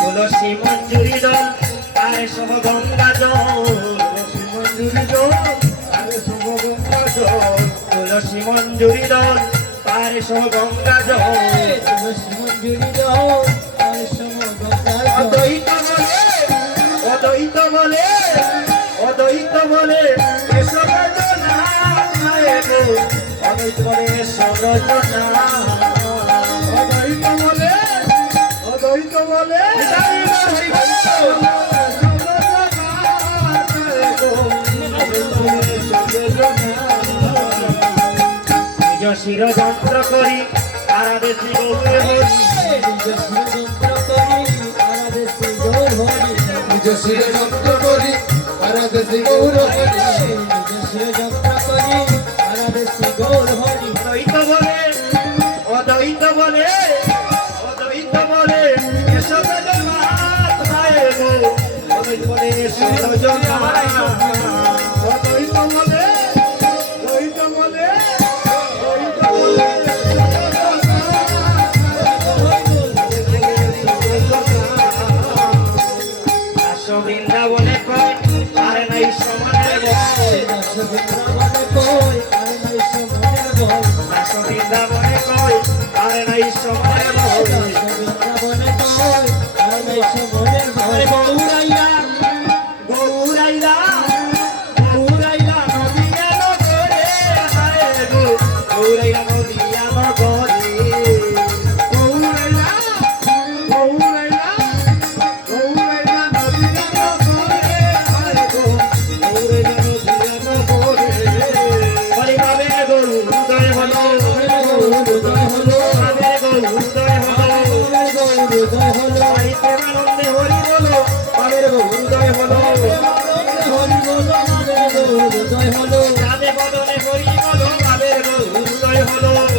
তুলসী মঞ্জুরি দল আর সহ গঙ্গা জল, তুলসী মঞ্জুরি দল আর সহ গঙ্গা জল, অদ্বৈত বলে অদ্বৈত বলে অদ্বৈত বলে এসব রচনা, অদ্বৈত বলে এসব রচনা, অদ্বৈত বলে অদ্বৈত বলে নিজ শির যন্ত্র করি সারা দেশে গৌরে হরি, নিজ শিরে যন্ত্র করি সারা দেশে গৌর হরি, অদ্বৈত বলে অদ্বৈত বলে অদ্বৈত বলে এসব রচনা, অদ্বৈত বলে এসব রচনা, অদ্বৈত বলে অদ্বৈত বলে অদ্বৈত বলে বৃন্দাবনে কয় আর নাই সমানের বল, বৃন্দাবনে কয় আর নাই সমানের বল, গৌরাইলা গৌরাইলা গৌরাইলা নদিয়া নগরে, হায় গো গৌরাইলা নদিয়া নগরে, গৌরাইলা গৌরাইলা গৌরাইলা নদিয়া নগরে, হায় গো গৌরাইলা নদিয়া নগরে, হরি বাবের গরু হৃদয় হলো, হৃদয় হলো বাবের গরু হৃদয় হলো, হৃদয় হলো হরি প্রেমানন্দে হরি বলো, বাবের গরু হৃদয় হলো, হরি বলো হৃদয় হলো যাবে বদনে হরি বলো, বাবের গরু হৃদয় হলো।